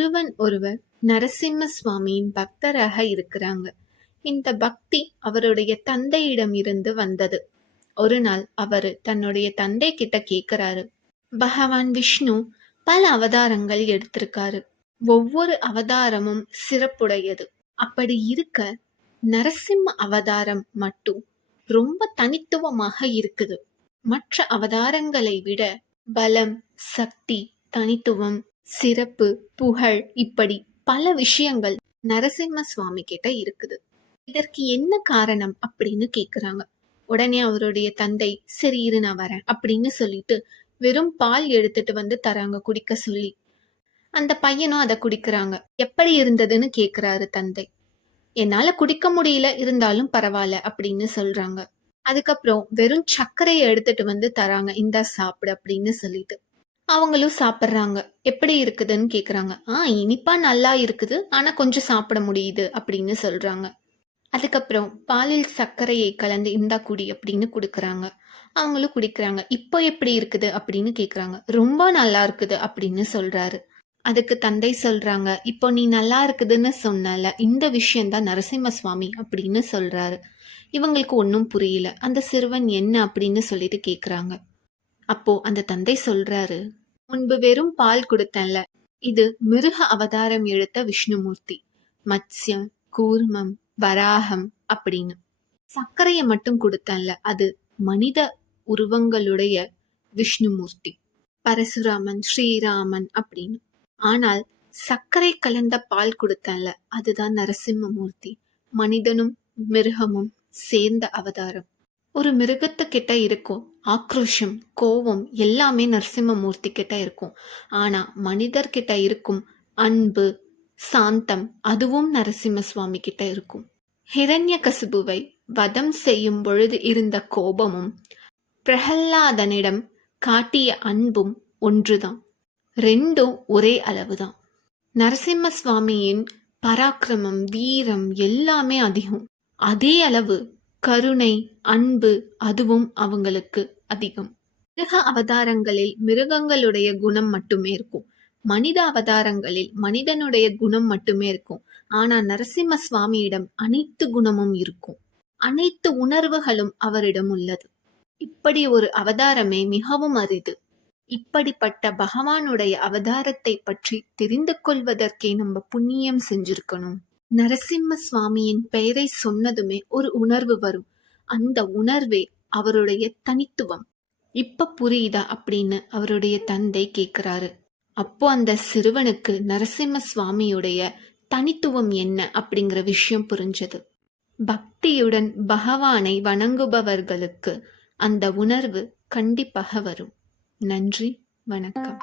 சிறுவன் ஒருவர் நரசிம்ம சுவாமியின் பக்தராக இருக்கிறாங்க. இந்த பக்தி அவருடைய தந்தையிடம் இருந்து வந்தது. ஒரு நாள் அவரு தன்னுடைய தந்தை கிட்ட கேக்குறாரு, பகவான் விஷ்ணு பல அவதாரங்கள் எடுத்திருக்காரு. ஒவ்வொரு அவதாரமும் சிறப்புடையது. அப்படி இருக்க நரசிம்ம அவதாரம் மட்டும் ரொம்ப தனித்துவமாக இருக்குது. மற்ற அவதாரங்களை விட பலம், சக்தி, தனித்துவம், சிறப்பு, புகழ் இப்படி பல விஷயங்கள் நரசிம்ம சுவாமி கிட்ட இருக்குது. இதற்கு என்ன காரணம் அப்படின்னு கேக்குறாங்க. உடனே அவருடைய தந்தை, சரி இரு நான் வரேன் அப்படின்னு சொல்லிட்டு வெறும் பால் எடுத்துட்டு வந்து தராங்க குடிக்க சொல்லி. அந்த பையனும் அதை குடிக்கிறாங்க. எப்படி இருந்ததுன்னு கேக்குறாரு தந்தை. என்னால குடிக்க முடியல, இருந்தாலும் பரவாயில்ல அப்படின்னு சொல்றாங்க. அதுக்கப்புறம் வெறும் சர்க்கரையை எடுத்துட்டு வந்து தராங்க, இந்தா சாப்பிடு அப்படின்னு சொல்லிட்டு. அவங்களும் சாப்பிட்றாங்க. எப்படி இருக்குதுன்னு கேக்குறாங்க. இனிப்பா நல்லா இருக்குது, ஆனா கொஞ்சம் சாப்பிட முடியுது அப்படின்னு சொல்றாங்க. அதுக்கப்புறம் பாலில் சர்க்கரையை கலந்து இந்தா குடி அப்படின்னு குடுக்கறாங்க. அவங்களும் குடிக்கிறாங்க. இப்போ எப்படி இருக்குது அப்படின்னு கேக்குறாங்க. ரொம்ப நல்லா இருக்குது அப்படின்னு சொல்றாரு. அதுக்கு தந்தை சொல்றாங்க, இப்போ நீ நல்லா இருக்குதுன்னு சொன்னல, இந்த விஷயம்தான் நரசிம்ம சுவாமி அப்படின்னு சொல்றாரு. இவங்களுக்கு ஒன்னும் புரியல. அந்த சிறுவன் என்ன அப்படின்னு சொல்லிட்டு கேக்குறாங்க. அப்போ அந்த தந்தை சொல்றாரு, முன்பு வெறும் பால் கொடுத்தன்ல, இது மிருக அவதாரம் எடுத்த விஷ்ணுமூர்த்தி. மத்ஸ்யம், கூர்மம், வராகம் அப்படின்னு. சர்க்கரையை மட்டும் கொடுத்தன்ல, அது மனித உருவங்களுடைய விஷ்ணுமூர்த்தி. பரசுராமன், ஸ்ரீராமன் அப்படின்னு. ஆனால் சர்க்கரை கலந்த பால் கொடுத்தன்ல, அதுதான் நரசிம்மமூர்த்தி. மனிதனும் மிருகமும் சேர்ந்த அவதாரம். ஒரு மிருகத்துக்கிட்ட இருக்கும் ஆக்ரோஷம், கோபம் எல்லாமே நரசிம்மமூர்த்தி கிட்ட இருக்கும். ஆனா மனிதர்கிட்ட இருக்கும் அன்பு, சாந்தம் அதுவும் நரசிம்ம சுவாமி கிட்ட இருக்கும். ஹிரண்யகசிபுவை வதம் செய்யும் பொழுது இருந்த கோபமும் பிரகல்லாதனிடம் காட்டிய அன்பும் ஒன்றுதான். ரெண்டும் ஒரே அளவுதான். நரசிம்ம சுவாமியின் பராக்கிரமம், வீரம் எல்லாமே அதிகம். அதே அளவு கருணை, அன்பு அதுவும் அவங்களுக்கு அதிகம். மிருக அவதாரங்களில் மிருகங்களுடைய குணம் மட்டுமே இருக்கும். மனித அவதாரங்களில் மனிதனுடைய குணம் மட்டுமே இருக்கும். ஆனா நரசிம்ம சுவாமியிடம் அனைத்து குணமும் இருக்கும். அனைத்து உணர்வுகளும் அவரிடம் உள்ளது. இப்படி ஒரு அவதாரமே மிகவும் அரிது. இப்படிப்பட்ட பகவானுடைய அவதாரத்தை பற்றி தெரிந்து கொள்வதற்கே நம்ம புண்ணியம் செஞ்சிருக்கணும். நரசிம்ம சுவாமியின் பெயரை சொன்னதுமே ஒரு உணர்வு வரும். அந்த உணர்வே அவருடைய தனித்துவம். இப்ப புரியுதா அப்படின்னு அவருடைய தந்தை கேக்குறாரு. அப்போ அந்த சிறுவனுக்கு நரசிம்ம சுவாமியுடைய தனித்துவம் என்ன அப்படிங்கிற விஷயம் புரிஞ்சது. பக்தியுடன் பகவானை வணங்குபவர்களுக்கு அந்த உணர்வு கண்டிப்பாக வரும். நன்றி, வணக்கம்.